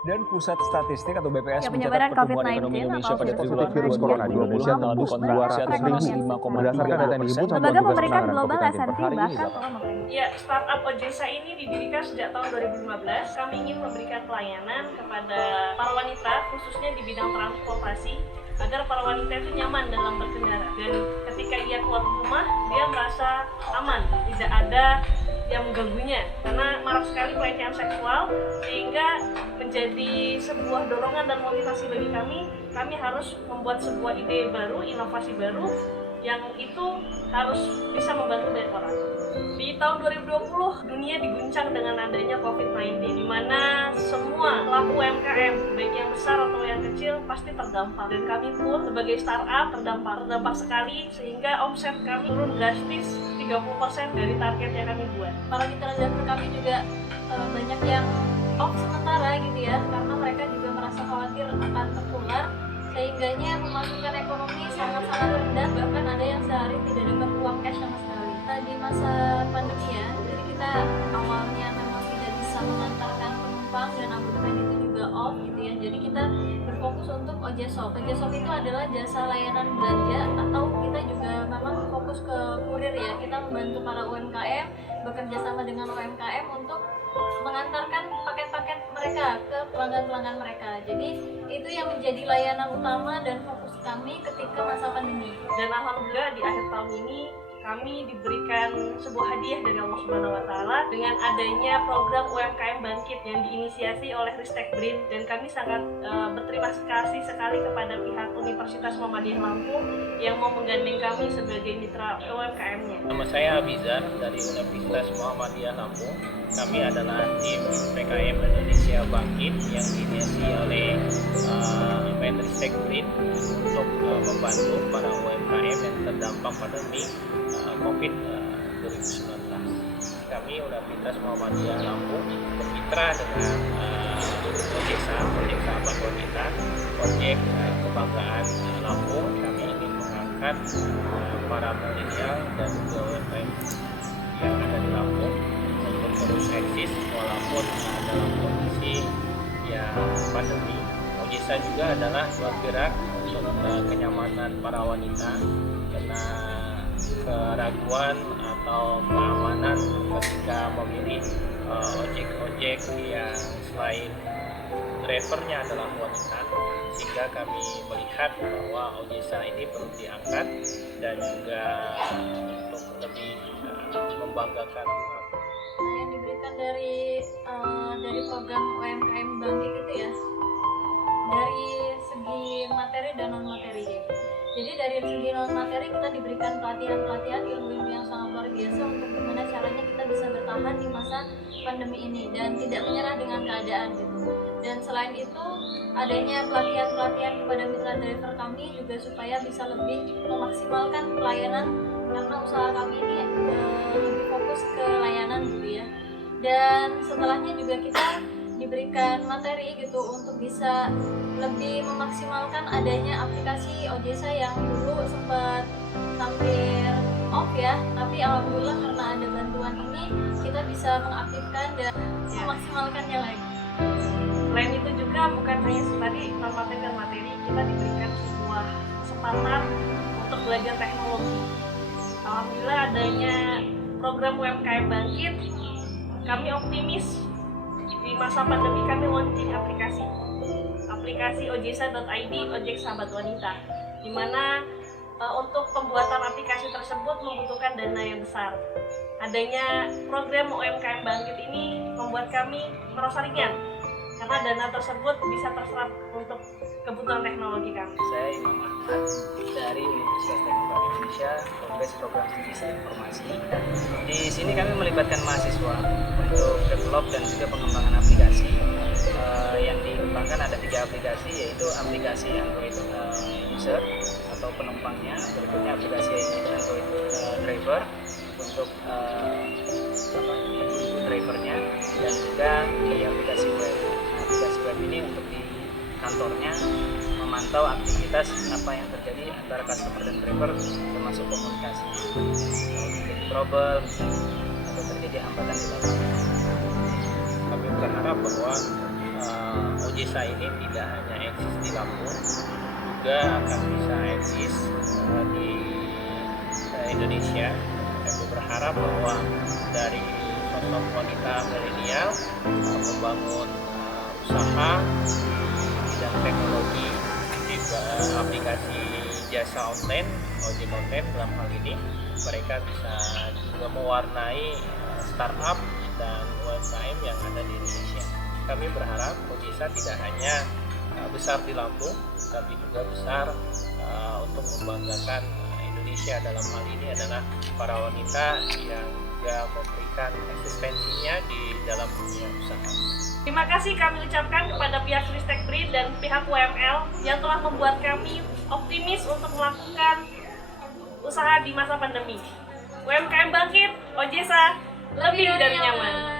Dan Pusat Statistik atau BPS penyebaran mencatat pertumbuhan COVID-19 ekonomi Indonesia atau pada virus triwulan corona 2 di Indonesia telah dikontraksi atau minus 5,3%. Berdasarkan data yang dihimpun sama Lembaga Gugus Pemeriksaan Penanganan Global COVID-19 per S&P hari ini, bahkan Bapak. telah memprediksi. Ya, startup Ojesa ini didirikan sejak tahun 2015. Kami ingin memberikan pelayanan kepada para wanita, khususnya di bidang transportasi, agar para wanita itu nyaman dalam berkendara. Dan ketika ia keluar rumah, dia merasa aman, tidak ada yang mengganggunya. Karena marak sekali pelecehan seksual, sehingga menjadi sebuah dorongan dan motivasi bagi kami harus membuat sebuah ide baru, inovasi baru, yang itu harus bisa membantu banyak orang. Di tahun 2020, dunia diguncang dengan adanya COVID-19, di mana semua pelaku UMKM, baik yang besar atau yang kecil, pasti terdampak. Dan kami pun sebagai startup terdampak sekali, sehingga omset kami turun drastis 30% dari target yang kami buat. Para mitra driver kami juga banyak yang off sementara gitu ya, karena mereka juga merasa khawatir akan tertular, sehingganya pemasukan ekonomi sangat-sangat rendah, bahkan ada yang sehari tidak dapat uang cash sama sekali. Di masa pandemi ya, jadi kita awalnya memang tidak bisa mengantarkan penumpang dan angkutan itu juga off gitu ya, jadi kita berfokus untuk Ojeshop. Ojeshop itu adalah jasa layanan belanja, atau kita juga memang fokus ke kurir ya, kita membantu para UMKM, bekerja sama dengan UMKM untuk mengantarkan paket-paket mereka ke pelanggan-pelanggan mereka. Jadi itu yang menjadi layanan utama dan fokus kami ketika masa pandemi. Dan alhamdulillah di akhir tahun ini kami diberikan sebuah hadiah dari Allah Subhanahu wa taala dengan adanya program UMKM Bangkit yang diinisiasi oleh Ristek BRIN, dan kami sangat berterima kasih sekali kepada pihak Universitas Muhammadiyah Lampung yang mau menggandeng kami sebagai mitra UMKM-nya. Nama saya Abizar dari Universitas Muhammadiyah Lampung. Kami adalah tim PKM Indonesia Bangkit yang diinisiasi oleh Ristek BRIN untuk membantu para UMKM yang terdampak pandemi COVID-19. Kami Universitas Muhammadiyah Lampung bermitra dengan Ojesa, Projek Sahabat Wanita, Projek Kebanggaan Lampung. Kami ingin mengangkat para milenial dan juga UMKM yang ada di Lampung untuk terus eksis walaupun dalam kondisi yang pandemi. Ojesa juga adalah bergerak untuk kenyamanan para wanita, karena keraguan atau keamanan ketika memilih ojek-ojek yang selain drivernya adalah wanita, sehingga kami melihat bahwa Ojesa ini perlu diangkat dan juga untuk lebih membanggakan. Yang diberikan dari program UMKM Bangkit itu ya, dari segi materi dan non materi. Jadi dari segi non materi kita diberikan pelatihan ilmu yang sangat luar biasa untuk bagaimana caranya kita bisa bertahan di masa pandemi ini dan tidak menyerah dengan keadaan gitu. Dan selain itu adanya pelatihan kepada mitra driver kami juga supaya bisa lebih memaksimalkan pelayanan, karena usaha kami ini lebih fokus ke layanan gitu ya. Dan setelahnya juga kita diberikan materi gitu untuk bisa lebih memaksimalkan adanya aplikasi Ojesa yang dulu sempat hampir off ya, tapi alhamdulillah karena ada bantuan ini kita bisa mengaktifkan dan memaksimalkannya lagi. Selain itu juga bukan hanya tadi materi dan materi, kita diberikan sebuah kesempatan untuk belajar teknologi. Alhamdulillah adanya program UMKM Bangkit, kami optimis di masa pandemi kami launching aplikasi ojesa.id, Ojek Sahabat Wanita, di mana untuk pembuatan aplikasi tersebut membutuhkan dana yang besar. Adanya program UMKM Bangkit ini membuat kami merasa ringan, karena dana tersebut bisa terserap untuk kebutuhan teknologi kami. Saya Imam Ahmad dari Universitas Teknologi Indonesia, Progres Program Studi Informasi. Di sini kami melibatkan mahasiswa untuk develop dan juga pengembangan aplikasi. Yang dikembangkan ada 3 aplikasi, yaitu aplikasi Android user atau penumpangnya, berikutnya aplikasi Android driver untuk drivernya, dan juga di aplikasi web. Nah, aplikasi web ini untuk di kantornya memantau aktivitas apa yang terjadi antara customer dan driver, termasuk komunikasi. Terjadi trouble atau terjadi hambatan di lapangan. Kami berharap bahwa OJSA ini tidak hanya eksis di Lampung, juga akan bisa eksis di Indonesia. Kami berharap bahwa dari sosok wanita milenial membangun usaha di bidang teknologi, di aplikasi jasa online, ojek online dalam hal ini, mereka bisa juga mewarnai startup dan UMKM yang ada di Indonesia. Kami berharap OJSA tidak hanya besar di Lampung, tapi juga besar untuk membanggakan Indonesia. Dalam hal ini adalah para wanita yang juga memberikan eksistensinya di dalam dunia usaha. Terima kasih kami ucapkan kepada pihak Ristek BRIN dan pihak WML yang telah membuat kami optimis untuk melakukan usaha di masa pandemi. UMKM bangkit, OJSA lebih dari nyaman.